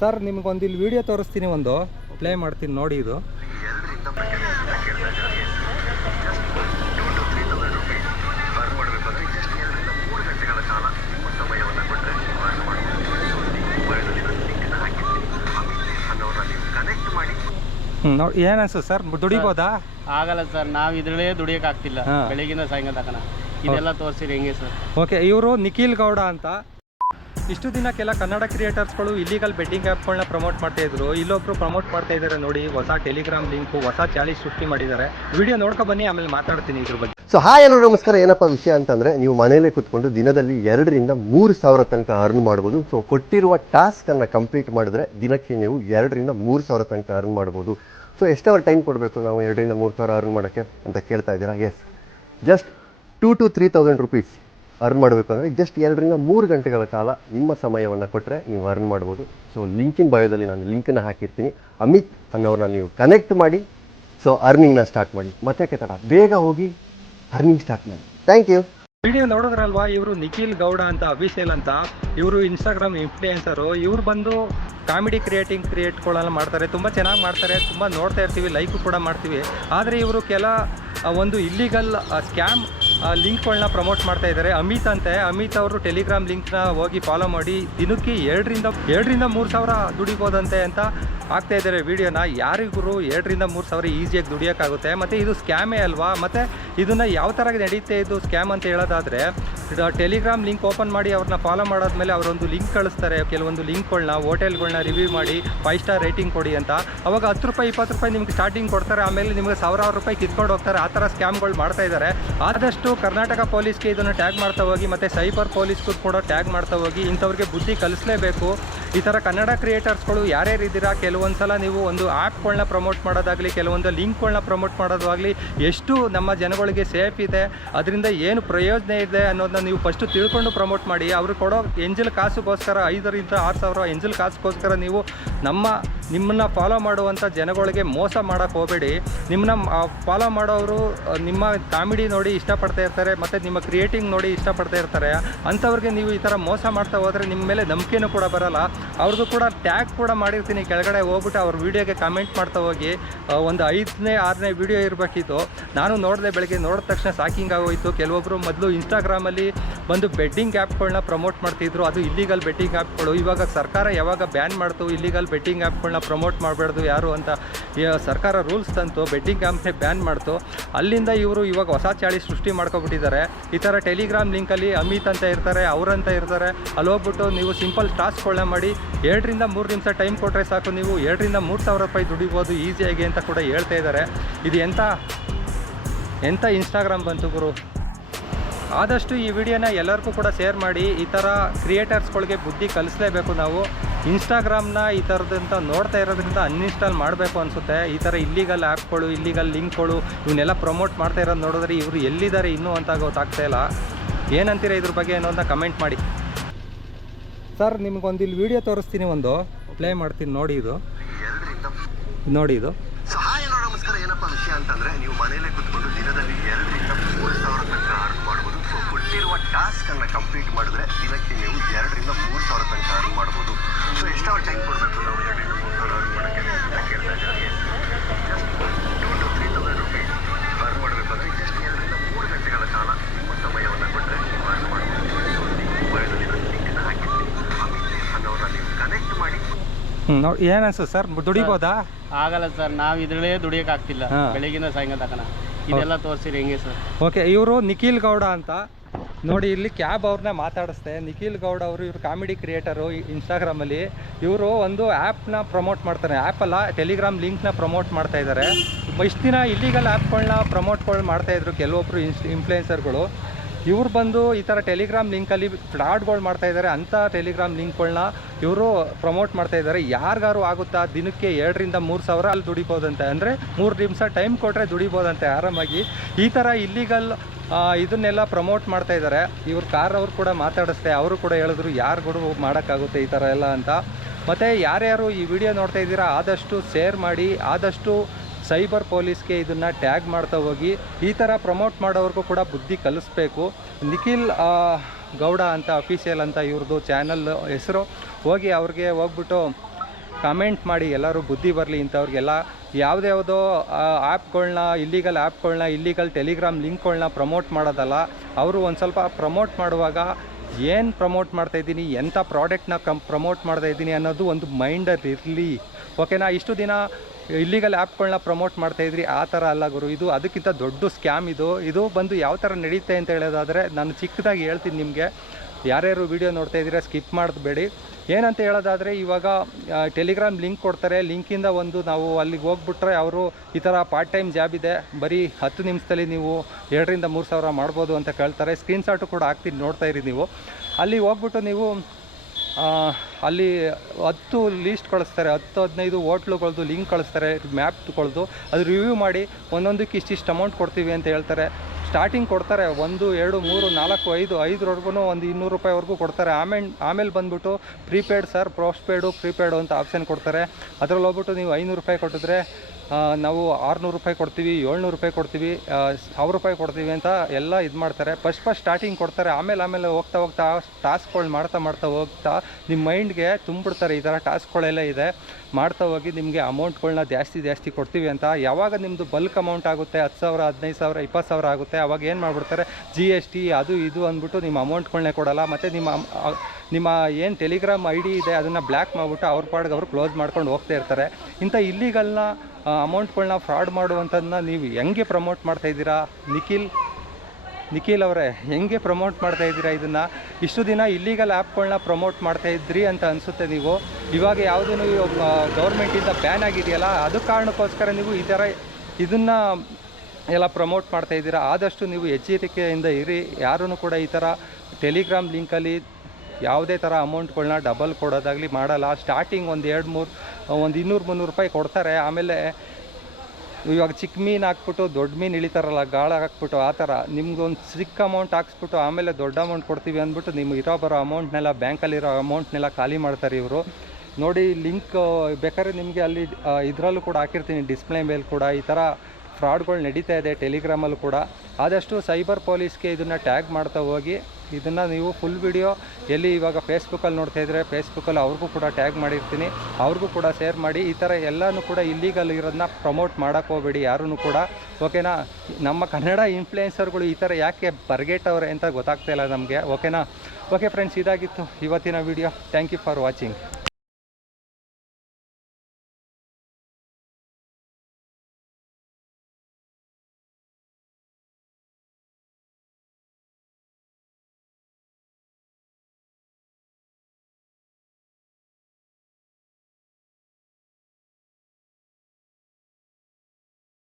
Sir ನಿಮಗೊಂದು ಇಲ್ಲಿ video ತೋರಿಸ್ತೀನಿ, ಒಂದು ಪ್ಲೇ ಮಾಡ್ತೀನಿ ನೋಡಿ. ಇದು ನೋಡಿ ಏನು ಅನ್ಸುತ್ತೆ ಸರ್, ದುಡಿಬೋದಾ? ಆಗಲ್ಲ ಸರ್, ನಾವು ಇದ್ರಲ್ಲೇ ದುಡಿಯೋಕ್ಕಾಗ್ತಿಲ್ಲ. ಬೆಳಗಿನ ಸಾಯಂಕಾಲ ತನಕ ಇದೆಲ್ಲ ತೋರಿಸಿರಿ ಹೆಂಗೆ ಸರ್? ಓಕೆ, ಇವರು ನಿಖಿಲ್ ಗೌಡ ಅಂತ. ಇಷ್ಟು ದಿನ ಕೆಲ ಕನ್ನಡ ಕ್ರಿಯೇಟರ್ಸ್ಗಳು ಇಲ್ಲಿಗಲ್ ಬೆಟ್ಟಿಂಗ್ ಆ್ಯಪ್ಗಳನ್ನ ಪ್ರಮೋಟ್ ಮಾಡ್ತಾ ಇದ್ರು. ಇಲ್ಲೊಬ್ರು ಪ್ರಮೋಟ್ ಮಾಡ್ತಾ ಇದ್ದಾರೆ ನೋಡಿ, ಹೊಸ ಟೆಲಿಗ್ರಾಮ್ ಲಿಂಕು, ಹೊಸ ಚಾಲೆಂಜ್ ಸೃಷ್ಟಿ ಮಾಡಿದ್ದಾರೆ. ವಿಡಿಯೋ ನೋಡ್ಕೊ ಬನ್ನಿ, ಆಮೇಲೆ ಮಾತಾಡ್ತೀನಿ ಇದ್ರ ಬಗ್ಗೆ. ಸೊ ಹಾಯ್ ಎಲ್ಲರೂ ನಮಸ್ಕಾರ. ಏನಪ್ಪ ವಿಷಯ ಅಂತಂದರೆ, ನೀವು ಮನೆಯಲ್ಲೇ ಕೂತ್ಕೊಂಡು ದಿನದಲ್ಲಿ 2 ರಿಂದ 3 ಸಾವಿರ ತನಕ ಅರ್ನ್ ಮಾಡ್ಬೋದು. ಸೊ ಕೊಟ್ಟಿರುವ ಟಾಸ್ಕನ್ನು ಕಂಪ್ಲೀಟ್ ಮಾಡಿದ್ರೆ ದಿನಕ್ಕೆ ನೀವು 2 ರಿಂದ 3 ಸಾವಿರ ತನಕ ಅರ್ನ್ ಮಾಡ್ಬೋದು. ಸೊ ಎಷ್ಟು ಅವರ್ ಟೈಮ್ ಕೊಡಬೇಕು ನಾವು 2 ರಿಂದ 3 ಸಾವಿರ ಅರ್ನ್ ಮಾಡೋಕ್ಕೆ ಅಂತ ಕೇಳ್ತಾ ಇದ್ದೀರಾ? Yes, just 2,000 to 3,000 rupees earn ಮಾಡಬೇಕು ಅಂದರೆ ಜಸ್ಟ್ 2 ರಿಂದ 3 ಗಂಟೆಗಳ ಕಾಲ ನಿಮ್ಮ ಸಮಯವನ್ನು ಕೊಟ್ಟರೆ ನೀವು ಅರ್ನ್ ಮಾಡ್ಬೋದು. ಸೊ ಲಿಂಕಿನ ಬಯೋದಲ್ಲಿ ನಾನು ಲಿಂಕನ್ನು ಹಾಕಿರ್ತೀನಿ. ಅಮಿತ್ ಅನ್ನೋರನ್ನ ನೀವು ಕನೆಕ್ಟ್ ಮಾಡಿ, ಸೊ ಅರ್ನಿಂಗ್ನ ಸ್ಟಾರ್ಟ್ ಮಾಡಿ. ಮತ್ತೆ ತಡ ಬೇಗ ಹೋಗಿ ಅರ್ನಿಂಗ್ ಸ್ಟಾರ್ಟ್ ಮಾಡಿ. Thank you. ವಿಡಿಯೋ ನೋಡಿದ್ರಲ್ವಾ, ಇವರು ನಿಖಿಲ್ ಗೌಡ ಅಂತ, ಅಭಿಷೇಲ್ ಅಂತ. ಇವರು ಇನ್ಸ್ಟಾಗ್ರಾಮ್ ಇನ್ಫ್ಲೂಯೆನ್ಸರು. ಇವ್ರು ಬಂದು ಕಾಮಿಡಿ ಕ್ರಿಯೇಟ್ಗಳೆಲ್ಲ ಮಾಡ್ತಾರೆ, ತುಂಬ ಚೆನ್ನಾಗಿ ಮಾಡ್ತಾರೆ, ತುಂಬ ನೋಡ್ತಾ ಇರ್ತೀವಿ, ಲೈಕು ಕೂಡ ಮಾಡ್ತೀವಿ. ಆದರೆ ಇವರು ಒಂದು ಇಲ್ಲಿಗಲ್ ಸ್ಕ್ಯಾಮ್ ಲಿಂಕ್ಗಳನ್ನ ಪ್ರಮೋಟ್ ಮಾಡ್ತಾ ಇದ್ದಾರೆ. ಅಮಿತ್ ಅಂತೆ, ಅಮಿತ್ ಅವರು ಟೆಲಿಗ್ರಾಮ್ ಲಿಂಕ್ನ ಹೋಗಿ ಫಾಲೋ ಮಾಡಿ ದಿನಕ್ಕೆ 2 ರಿಂದ 3 ಸಾವಿರ ದುಡಿಬೋದಂತೆ ಅಂತ ಆಗ್ತಾ ಇದ್ದಾರೆ ವಿಡಿಯೋನ. ಯಾರಿಗೂ 2 ರಿಂದ 3 ಸಾವಿರ ಈಸಿಯಾಗಿ ದುಡಿಯೋಕ್ಕಾಗುತ್ತೆ. ಮತ್ತು ಇದು ಸ್ಕ್ಯಾಮೇ ಅಲ್ವಾ? ಮತ್ತು ಇದನ್ನು ಯಾವ ಥರ ನಡೀತೆ ಇದು ಸ್ಕ್ಯಾಮ್ ಅಂತ ಹೇಳೋದಾದರೆ, ಟೆಲಿಗ್ರಾಮ್ ಲಿಂಕ್ ಓಪನ್ ಮಾಡಿ ಅವ್ರನ್ನ ಫಾಲೋ ಮಾಡಾದ್ಮೇಲೆ ಅವರೊಂದು ಲಿಂಕ್ ಕಳಿಸ್ತಾರೆ, ಕೆಲವೊಂದು ಲಿಂಕ್ಗಳನ್ನ, ಹೋಟೆಲ್ಗಳನ್ನ ರಿವ್ಯೂ ಮಾಡಿ 5 ಸ್ಟಾರ್ ರೇಟಿಂಗ್ ಕೊಡಿ ಅಂತ. ಅವಾಗ 10 ರೂಪಾಯಿ 20 ರೂಪಾಯಿ ನಿಮ್ಗೆ ಸ್ಟಾರ್ಟಿಂಗ್ ಕೊಡ್ತಾರೆ, ಆಮೇಲೆ ನಿಮಗೆ 1000 ರೂಪಾಯಿ ಕಿತ್ಕೊಂಡು ಹೋಗ್ತಾರೆ. ಆ ಥರ ಸ್ಕ್ಯಾಮ್ಗಳು ಮಾಡ್ತಾ ಇದ್ದಾರೆ. ಆದಷ್ಟು ಕರ್ನಾಟಕ ಪೊಲೀಸ್ಗೆ ಇದನ್ನು ಟ್ಯಾಗ್ ಮಾಡ್ತಾ ಹೋಗಿ, ಮತ್ತು ಸೈಬರ್ ಪೊಲೀಸ್ಗೂ ಕೂಡ ಟ್ಯಾಗ್ ಮಾಡ್ತಾ ಹೋಗಿ. ಇಂಥವ್ರಿಗೆ ಬುದ್ಧಿ ಕಲಿಸಲೇಬೇಕು. ಈ ಥರ ಕನ್ನಡ ಕ್ರಿಯೇಟರ್ಸ್ಗಳು ಯಾರ್ಯಾರು ಇದ್ದೀರಾ, ಕೆಲವೊಂದು ಸಲ ನೀವು ಒಂದು ಆ್ಯಪ್ಗಳನ್ನ ಪ್ರಮೋಟ್ ಮಾಡೋದಾಗಲಿ, ಕೆಲವೊಂದು ಲಿಂಕ್ಗಳನ್ನ ಪ್ರಮೋಟ್ ಮಾಡೋದಾಗಲಿ, ಎಷ್ಟು ನಮ್ಮ ಜನಗಳಿಗೆ ಸೇಫ್ ಇದೆ, ಅದರಿಂದ ಏನು ಪ್ರಯೋಜನ ಇದೆ ಅನ್ನೋದನ್ನ ನೀವು ಫಸ್ಟು ತಿಳ್ಕೊಂಡು ಪ್ರಮೋಟ್ ಮಾಡಿ. ಅವರು ಕೊಡೋ ಎಂಜಲ್ ಕಾಸುಗೋಸ್ಕರ 5 ರಿಂದ 6 ಸಾವಿರ ಎಂಜಲ್ ಕಾಸುಗೋಸ್ಕರ ನೀವು ನಿಮ್ಮನ್ನು ಫಾಲೋ ಮಾಡುವಂಥ ಜನಗಳಿಗೆ ಮೋಸ ಮಾಡೋಕ್ಕೆ ಹೋಗಬೇಡಿ. ನಿಮ್ಮನ್ನ ಫಾಲೋ ಮಾಡೋರು ನಿಮ್ಮ ಕಾಮಿಡಿ ನೋಡಿ ಇಷ್ಟಪಡ್ತಾ ಇರ್ತಾರೆ, ಮತ್ತು ನಿಮ್ಮ ಕ್ರಿಯೇಟಿಂಗ್ ನೋಡಿ ಇಷ್ಟಪಡ್ತಾ ಇರ್ತಾರೆ. ಅಂಥವ್ರಿಗೆ ನೀವು ಈ ಥರ ಮೋಸ ಮಾಡ್ತಾ ಹೋದರೆ ನಿಮ್ಮ ಮೇಲೆ ನಂಬಿಕೆನೂ ಕೂಡ ಬರೋಲ್ಲ. ಅವ್ರಿಗೂ ಕೂಡ ಟ್ಯಾಗ್ ಕೂಡ ಮಾಡಿರ್ತೀನಿ, ಕೆಳಗಡೆ ಹೋಗ್ಬಿಟ್ಟು ಅವ್ರ ವೀಡಿಯೋಗೆ ಕಾಮೆಂಟ್ ಮಾಡ್ತಾ ಹೋಗಿ. ಒಂದು 5ನೇ 6ನೇ ವೀಡಿಯೋ ಇರಬೇಕಿತ್ತು. ನಾನು ನೋಡಿದೆ, ಬೆಳಗ್ಗೆ ನೋಡಿದ ತಕ್ಷಣ ಸಾಕಿಂಗ್ ಆಗೋಯಿತು. ಕೆಲವೊಬ್ಬರು ಮೊದಲು ಇನ್ಸ್ಟಾಗ್ರಾಮಲ್ಲಿ ಬಂದು ಬೆಟ್ಟಿಂಗ್ ಆ್ಯಪ್ಗಳನ್ನ ಪ್ರಮೋಟ್ ಮಾಡ್ತಿದ್ರು, ಅದು ಇಲ್ಲಿಗಲ್ ಬೆಟ್ಟಿಂಗ್ ಆ್ಯಪ್ಗಳು. ಇವಾಗ ಸರ್ಕಾರ ಯಾವಾಗ ಬ್ಯಾನ್ ಮಾಡ್ತು ಇಲ್ಲಿಗಲ್ ಬೆಟ್ಟಿಂಗ್ ಆ್ಯಪ್ಗಳನ್ನ ಪ್ರಮೋಟ್ ಮಾಡಬಾರ್ದು ಯಾರು ಅಂತ ಸರ್ಕಾರ ರೂಲ್ಸ್ ತಂತು, ಬೆಟ್ಟಿಂಗ್ ಆ್ಯಪ್ನೇ ಬ್ಯಾನ್ ಮಾಡ್ತು. ಅಲ್ಲಿಂದ ಇವರು ಇವಾಗ ಹೊಸ ಚಾಳಿ ಸೃಷ್ಟಿ ಮಾಡ್ಕೊಬಿಟ್ಟಿದ್ದಾರೆ. ಈ ಥರ ಟೆಲಿಗ್ರಾಮ್ ಲಿಂಕಲ್ಲಿ ಅಮಿತ್ ಅಂತ ಇರ್ತಾರೆ, ಅವರಂತ ಇರ್ತಾರೆ. ಅಲ್ಲಿ ಹೋಗ್ಬಿಟ್ಟು ನೀವು ಸಿಂಪಲ್ ಟಾಸ್ಕ್ಗಳನ್ನ ಮಾಡಿ 2 ರಿಂದ 3 ನಿಮಿಷ ಟೈಮ್ ಕೊಟ್ಟರೆ ಸಾಕು, ನೀವು 2 ರಿಂದ 3 ಸಾವಿರ ರೂಪಾಯಿ ದುಡಿಬೋದು ಈಸಿಯಾಗಿ ಅಂತ ಕೂಡ ಹೇಳ್ತಾ ಇದ್ದಾರೆ. ಇದು ಎಂಥ ಇನ್ಸ್ಟಾಗ್ರಾಮ್ ಬಂತು ಗುರು. ಆದಷ್ಟು ಈ ವಿಡಿಯೋನ ಎಲ್ಲರಿಗೂ ಕೂಡ ಶೇರ್ ಮಾಡಿ. ಈ ಥರ ಕ್ರಿಯೇಟರ್ಸ್ಗಳಿಗೆ ಬುದ್ಧಿ ಕಲಿಸಲೇಬೇಕು ನಾವು. ಇನ್ಸ್ಟಾಗ್ರಾಮ್ನ ಈ ಥರದಂತ ನೋಡ್ತಾ ಇರೋದ್ರಿಂದ ಅನ್ಇನ್ಸ್ಟಾಲ್ ಮಾಡಬೇಕು ಅನಿಸುತ್ತೆ. ಈ ಥರ ಇಲ್ಲಿಗಲ್ ಆ್ಯಪ್ಗಳು, ಇಲ್ಲಿಗಲ್ ಲಿಂಕ್ಗಳು ಇವನ್ನೆಲ್ಲ ಪ್ರಮೋಟ್ ಮಾಡ್ತಾ ಇರೋದು ನೋಡಿದ್ರೆ ಇವರು ಎಲ್ಲಿದ್ದಾರೆ ಇನ್ನೂ ಅಂತ ಗೊತ್ತಾಗ್ತಾ ಇಲ್ಲ. ಏನಂತೀರ ಇದ್ರ ಬಗ್ಗೆ ಅನ್ನೋದನ್ನ ಕಮೆಂಟ್ ಮಾಡಿ. ಸರ್ ನಿಮಗೊಂದು ಇಲ್ಲಿ ವಿಡಿಯೋ ತೋರಿಸ್ತೀನಿ, ಒಂದು ಪ್ಲೇ ಮಾಡ್ತೀನಿ ನೋಡಿ. ಇದು ನಮಸ್ಕಾರ. ಏನಪ್ಪ ವಿಷಯ ಅಂತಂದರೆ, ನೀವು ಮನೆಯಲ್ಲೇ ಕೂತ್ಕೊಂಡು ದಿನದಲ್ಲಿ 2 ರಿಂದ 3 ಸಾವಿರ ತನಕ ಅರ್ನ್ ಮಾಡ್ಬೋದು. ಸೊ ಕೊಟ್ಟಿರುವ ಟಾಸ್ಕನ್ನು ಕಂಪ್ಲೀಟ್ ಮಾಡಿದ್ರೆ ದಿನಕ್ಕೆ ನೀವು 2 ರಿಂದ 3 ಸಾವಿರ ತನಕ ಅರ್ನ್ ಮಾಡ್ಬೋದು. ಸೊ ಎಷ್ಟು ಅವರ್ ಟೈಮ್ ಕೊಡಬೇಕು ನಾವು 2 ರಿಂದ 3 ಸಾವಿರ ಅರ್ನ್ ಮಾಡೋಕ್ಕೆ ಅಂತ ಕೇಳ್ತಾ ಇದ್ದಾರೆ? ಜಸ್ಟ್ 2,000 to 3,000 rupees ಅರ್ನ್ ಮಾಡಬೇಕಾದ್ರೆ ಜಸ್ಟ್ 2 ರಿಂದ 3 ಗಂಟೆಗಳ ಕಾಲ ನಿಮ್ಮ ಸಮಯವನ್ನು ಕೊಟ್ಟರೆ ನೀವು ಅರ್ನ್ ಮಾಡ್ಬೋದು. ಸೊ ಬಯೋದಲ್ಲಿ ನಾನು ಲಿಂಕನ್ನು ಹಾಕಿರ್ತೀನಿ. ಅಮಿತ್ ಅನ್ನೋರನ್ನ ನೀವು ಕನೆಕ್ಟ್ ಮಾಡಿ. ನೋಡಿ ಏನು ಅನ್ಸುತ್ತೆ ಸರ್, ದುಡಿಬೋದಾ? ಆಗಲ್ಲ ಸರ್, ನಾವು ಇದ್ರಲ್ಲೇ ದುಡಿಯೋಕ್ಕಾಗ್ತಿಲ್ಲ. ಬೆಳಗಿನ ಸಾಯಂಕಾಲ ತನಕ ಇದೆಲ್ಲ ತೋರಿಸಿರಿ ಹೆಂಗೆ ಸರ್? ಓಕೆ, ಇವರು ನಿಖಿಲ್ ಗೌಡ ಅಂತ ನೋಡಿ. ಇಲ್ಲಿ ಕ್ಯಾಬ್ ಅವ್ರನ್ನ ಮಾತಾಡಿಸ್ದೆ. ನಿಖಿಲ್ ಗೌಡ ಅವರು, ಇವರು ಕಾಮಿಡಿ ಕ್ರಿಯೇಟರು ಇನ್ಸ್ಟಾಗ್ರಾಮಲ್ಲಿ. ಇವರು ಒಂದು ಆ್ಯಪ್ನ ಪ್ರಮೋಟ್ ಮಾಡ್ತಾರೆ, ಆ್ಯಪಲ್ಲ ಟೆಲಿಗ್ರಾಮ್ ಲಿಂಕ್ನ ಪ್ರಮೋಟ್ ಮಾಡ್ತಾ ಇದ್ದಾರೆ. ಇಷ್ಟು ದಿನ ಇಲ್ಲಿಗಲ್ ಆ್ಯಪ್ಗಳನ್ನ ಪ್ರಮೋಟ್ಗಳು ಮಾಡ್ತಾಯಿದ್ರು ಕೆಲವೊಬ್ಬರು ಇನ್ಫ್ಲೂಯೆನ್ಸರ್ಗಳು. ಇವ್ರು ಬಂದು ಈ ಥರ ಟೆಲಿಗ್ರಾಮ್ ಲಿಂಕಲ್ಲಿ ಫ್ರಾಡ್ಗಳು ಮಾಡ್ತಾಯಿದ್ದಾರೆ. ಅಂಥ ಟೆಲಿಗ್ರಾಮ್ ಲಿಂಕ್ಗಳನ್ನ ಇವರು ಪ್ರಮೋಟ್ ಮಾಡ್ತಾಯಿದ್ದಾರೆ. ಯಾರಿಗಾರು ಆಗುತ್ತಾ ದಿನಕ್ಕೆ 2 ರಿಂದ 3 ಸಾವಿರ ಅಲ್ಲಿ ದುಡಿಬೋದಂತೆ. ಅಂದರೆ 3 ನಿಮಿಷ ಟೈಮ್ ಕೊಟ್ಟರೆ ದುಡಿಬೋದಂತೆ ಆರಾಮಾಗಿ. ಈ ಥರ ಇಲ್ಲಿಗಲ್ ಇದನ್ನೆಲ್ಲ ಪ್ರಮೋಟ್ ಮಾಡ್ತಾ ಇದ್ದಾರೆ. ಇವ್ರ ಅವ್ರು ಕೂಡ ಮಾತಾಡಿಸ್ದೆ, ಅವರು ಕೂಡ ಹೇಳಿದ್ರು ಯಾರಿಗೂ ಮಾಡೋಕ್ಕಾಗುತ್ತೆ ಈ ಥರ ಎಲ್ಲ ಅಂತ. ಮತ್ತು ಯಾರ್ಯಾರು ಈ ವಿಡಿಯೋ ನೋಡ್ತಾ ಇದ್ದೀರಾ ಆದಷ್ಟು ಶೇರ್ ಮಾಡಿ, ಆದಷ್ಟು ಸೈಬರ್ ಪೊಲೀಸ್ಗೆ ಇದನ್ನು ಟ್ಯಾಗ್ ಮಾಡ್ತಾ ಹೋಗಿ. ಈ ಥರ ಪ್ರಮೋಟ್ ಮಾಡೋವ್ರಿಗೂ ಕೂಡ ಬುದ್ಧಿ ಕಲಿಸ್ಬೇಕು. ನಿಖಿಲ್ ಗೌಡ ಅಂತ ಅಫಿಷಿಯಲ್ ಅಂತ ಇವ್ರದ್ದು ಚಾನಲ್ ಹೆಸರು. ಹೋಗಿ ಅವ್ರಿಗೆ ಹೋಗ್ಬಿಟ್ಟು ಕಮೆಂಟ್ ಮಾಡಿ ಎಲ್ಲರೂ ಬುದ್ಧಿ ಬರಲಿ ಇಂಥವ್ರಿಗೆಲ್ಲ. ಯಾವುದ್ಯಾವುದೋ ಆ್ಯಪ್ಗಳ್ನ ಇಲ್ಲೀಗಲ್ ಟೆಲಿಗ್ರಾಮ್ ಲಿಂಕ್ಗಳ್ನ ಪ್ರಮೋಟ್ ಮಾಡೋದಲ್ಲ. ಅವರು ಒಂದು ಸ್ವಲ್ಪ ಪ್ರಮೋಟ್ ಮಾಡುವಾಗ ಏನು ಪ್ರಮೋಟ್ ಮಾಡ್ತಾಯಿದ್ದೀನಿ, ಎಂಥ ಪ್ರಾಡಕ್ಟ್ನ ಪ್ರಮೋಟ್ ಮಾಡ್ತಾಯಿದ್ದೀನಿ ಅನ್ನೋದು ಒಂದು ಮೈಂಡಲ್ಲಿ ಇರಲಿ. ಓಕೆನಾ? ಇಷ್ಟು ದಿನ ಇಲ್ಲಿಗಲ್ ಆ್ಯಪ್ಗಳ್ನ ಪ್ರಮೋಟ್ ಮಾಡ್ತಾಯಿದ್ರಿ, ಆ ಥರ ಅಲ್ಲ ಗುರು. ಇದು ಅದಕ್ಕಿಂತ ದೊಡ್ಡ ಸ್ಕ್ಯಾಮ್. ಇದು ಬಂದು ಯಾವ ಥರ ನಡೀತೆ ಅಂತ ಹೇಳೋದಾದರೆ, ನಾನು ಚಿಕ್ಕದಾಗಿ ಹೇಳ್ತೀನಿ ನಿಮಗೆ. ಯಾರ್ಯಾರು ವೀಡಿಯೋ ನೋಡ್ತಾ ಇದ್ದೀರಾ ಸ್ಕಿಪ್ ಮಾಡಬೇಡಿ. ಏನಂತ ಹೇಳೋದಾದರೆ, ಇವಾಗ ಟೆಲಿಗ್ರಾಮ್ ಲಿಂಕ್ ಕೊಡ್ತಾರೆ. ಲಿಂಕಿಂದ ನಾವು ಅಲ್ಲಿಗೆ ಹೋಗ್ಬಿಟ್ರೆ ಅವರು ಈ ಥರ ಪಾರ್ಟ್ ಟೈಮ್ ಜಾಬ್ ಇದೆ, ಬರೀ 10 ನಿಮಿಷದಲ್ಲಿ ನೀವು 2,000 3,000 ಸಾವಿರ ಮಾಡ್ಬೋದು ಅಂತ ಕೇಳ್ತಾರೆ. ಸ್ಕ್ರೀನ್ಶಾಟು ಕೂಡ ಹಾಕ್ತೀನಿ, ನೋಡ್ತಾ ಇರಿ ನೀವು. ಅಲ್ಲಿ ಹೋಗ್ಬಿಟ್ಟು ನೀವು ಅಲ್ಲಿ 10 ಲೀಸ್ಟ್ ಕಳಿಸ್ತಾರೆ, 10-15 ಹೋಟ್ಲುಗಳ್ದು ಲಿಂಕ್ ಕಳಿಸ್ತಾರೆ, ಮ್ಯಾಪ್ಗಳದ್ದು. ಅದು ರಿವ್ಯೂ ಮಾಡಿ ಒಂದೊಂದಕ್ಕೆ ಇಷ್ಟಿಷ್ಟು ಅಮೌಂಟ್ ಕೊಡ್ತೀವಿ ಅಂತ ಹೇಳ್ತಾರೆ. ಸ್ಟಾರ್ಟಿಂಗ್ ಕೊಡ್ತಾರೆ 1 2 3 4 5ವರೆಗೂ ಒಂದು 200 ರೂಪಾಯಿವರೆಗೂ ಕೊಡ್ತಾರೆ. ಆಮೇಲೆ ಬಂದುಬಿಟ್ಟು ಪ್ರೀಪೇಯ್ಡ್ ಸರ್, ಪ್ರೀಪೇಯ್ಡು ಅಂತ ಆಪ್ಷನ್ ಕೊಡ್ತಾರೆ. ಅದರಲ್ಲಿ ಹೋಗ್ಬಿಟ್ಟು ನೀವು 500 ರೂಪಾಯಿ ಕೊಟ್ಟಿದ್ರೆ ನಾವು 600 ರೂಪಾಯಿ ಕೊಡ್ತೀವಿ, 700 ರೂಪಾಯಿ ಕೊಡ್ತೀವಿ, 1000 ರೂಪಾಯಿ ಕೊಡ್ತೀವಿ ಅಂತ ಎಲ್ಲ ಇದು ಮಾಡ್ತಾರೆ. ಫಸ್ಟ್ ಸ್ಟಾರ್ಟಿಂಗ್ ಕೊಡ್ತಾರೆ. ಆಮೇಲೆ ಹೋಗ್ತಾ ಟಾಸ್ಕ್ಗಳು ಮಾಡ್ತಾ ಹೋಗ್ತಾ ನಿಮ್ಮ ಮೈಂಡ್ಗೆ ತುಂಬಿಡ್ತಾರೆ. ಈ ಥರ ಟಾಸ್ಕ್ಗಳೆಲ್ಲ ಇದೆ, ಮಾಡ್ತಾ ಹೋಗಿ ನಿಮಗೆ ಅಮೌಂಟ್ಗಳನ್ನ ಜಾಸ್ತಿ ಕೊಡ್ತೀವಿ ಅಂತ. ಯಾವಾಗ ನಿಮ್ಮದು ಬಲ್ಕ್ ಅಮೌಂಟ್ ಆಗುತ್ತೆ, 10,000 15,000 20,000 ಆಗುತ್ತೆ, ಅವಾಗ ಏನು ಮಾಡಿಬಿಡ್ತಾರೆ, GST ಅದು ಇದು ಅಂದ್ಬಿಟ್ಟು ನಿಮ್ಮ ಅಮೌಂಟ್ಗಳನ್ನೇ ಕೊಡೋಲ್ಲ. ಮತ್ತು ನಿಮ್ಮ ಏನು ಟೆಲಿಗ್ರಾಮ್ ID ಇದೆ ಅದನ್ನು ಬ್ಲ್ಯಾಕ್ ಮಾಡಿಬಿಟ್ಟು ಅವ್ರ ಪಾಡ್ಗೆ ಅವರು ಕ್ಲೋಸ್ ಮಾಡ್ಕೊಂಡು ಹೋಗ್ತಾ ಇರ್ತಾರೆ. ಇಂಥ ಇಲ್ಲಿಗಲ್ನ ಅಮೌಂಟ್ಗಳನ್ನ ಫ್ರಾಡ್ ಮಾಡುವಂಥದ್ದನ್ನ ನೀವು ಹೆಂಗೆ ಪ್ರಮೋಟ್ ಮಾಡ್ತಾಯಿದ್ದೀರಾ? ನಿಖಿಲ್ ಅವರೇ, ಹೆಂಗೆ ಪ್ರಮೋಟ್ ಮಾಡ್ತಾಯಿದ್ದೀರಾ ಇದನ್ನು? ಇಷ್ಟು ದಿನ ಇಲ್ಲಿಗಲ್ ಆ್ಯಪ್ಗಳನ್ನ ಪ್ರಮೋಟ್ ಮಾಡ್ತಾಯಿದ್ರಿ ಅಂತ ಅನಿಸುತ್ತೆ ನೀವು. ಇವಾಗ ಯಾವುದೂ ಗೌರ್ಮೆಂಟಿಂದ ಬ್ಯಾನ್ ಆಗಿದೆಯಲ್ಲ, ಅದು ಕಾರಣಕ್ಕೋಸ್ಕರ ನೀವು ಈ ಥರ ಇದನ್ನು ಎಲ್ಲ ಪ್ರಮೋಟ್ ಮಾಡ್ತಾಯಿದ್ದೀರಾ. ಆದಷ್ಟು ನೀವು ಎಚ್ಚರಿಕೆಯಿಂದ ಇರಿ. ಯಾರೂ ಕೂಡ ಈ ಥರ ಟೆಲಿಗ್ರಾಮ್ ಲಿಂಕಲ್ಲಿ ಯಾವುದೇ ಥರ ಅಮೌಂಟ್ಗಳನ್ನ ಡಬಲ್ ಕೊಡೋದಾಗಲಿ ಮಾಡಲ್ಲ. ಸ್ಟಾರ್ಟಿಂಗ್ ಒಂದು 200-300 ರೂಪಾಯಿ ಕೊಡ್ತಾರೆ. ಆಮೇಲೆ ಇವಾಗ ಚಿಕ್ಕ ಮೀನು ಹಾಕ್ಬಿಟ್ಟು ದೊಡ್ಡ ಮೀನು ಇಳಿತಾರಲ್ಲ, ಗಾಳ ಹಾಕ್ಬಿಟ್ಟು, ಆ ಥರ ನಿಮ್ಗೊಂದು ಚಿಕ್ಕ ಅಮೌಂಟ್ ಹಾಕ್ಸ್ಬಿಟ್ಟು ಆಮೇಲೆ ದೊಡ್ಡ ಅಮೌಂಟ್ ಕೊಡ್ತೀವಿ ಅಂದ್ಬಿಟ್ಟು ನಿಮ್ಗೆ ಬರೋ ಅಮೌಂಟ್ನೆಲ್ಲ, ಬ್ಯಾಂಕಲ್ಲಿರೋ ಅಮೌಂಟ್ನೆಲ್ಲ ಖಾಲಿ ಮಾಡ್ತಾರೆ ಇವರು. ನೋಡಿ, ಲಿಂಕ್ ಬೇಕಾದ್ರೆ ನಿಮಗೆ ಅಲ್ಲಿ ಇದರಲ್ಲೂ ಕೂಡ ಹಾಕಿರ್ತೀನಿ, ಡಿಸ್ಪ್ಲೇ ಮೇಲೆ ಕೂಡ. ಈ ಥರ ಫ್ರಾಡ್ಗಳು ನಡೀತಾ ಇದೆ ಟೆಲಿಗ್ರಾಮಲ್ಲೂ ಕೂಡ. ಆದಷ್ಟು ಸೈಬರ್ ಪೊಲೀಸ್ಗೆ ಇದನ್ನು ಟ್ಯಾಗ್ ಮಾಡ್ತಾ ಹೋಗಿ. ಇದನ್ನು ನೀವು ಫುಲ್ ವಿಡಿಯೋ ಎಲ್ಲಿ ಇವಾಗ ಫೇಸ್ಬುಕ್ಕಲ್ಲಿ ನೋಡ್ತಾ ಇದ್ದರೆ ಫೇಸ್ಬುಕ್ಕಲ್ಲಿ ಅವ್ರಿಗೂ ಕೂಡ ಟ್ಯಾಗ್ ಮಾಡಿರ್ತೀನಿ, ಅವ್ರಿಗೂ ಕೂಡ ಶೇರ್ ಮಾಡಿ. ಈ ಥರ ಎಲ್ಲನೂ ಕೂಡ ಇಲ್ಲಿಗಲ್ ಇರೋದನ್ನ ಪ್ರಮೋಟ್ ಮಾಡೋಕ್ಕೆ ಹೋಗಬೇಡಿ ಯಾರೂ ಕೂಡ. ಓಕೆನಾ? ನಮ್ಮ ಕನ್ನಡ ಇನ್ಫ್ಲುಯೆನ್ಸರ್ಗಳು ಈ ಥರ ಯಾಕೆ ಬರ್ಗೆಟ್ಟವ್ರೆ ಅಂತ ಗೊತ್ತಾಗ್ತಾಯಿಲ್ಲ ನಮಗೆ. ಓಕೆನಾ? ಓಕೆ ಫ್ರೆಂಡ್ಸ್, ಇದಾಗಿತ್ತು ಇವತ್ತಿನ video. Thank you for watching.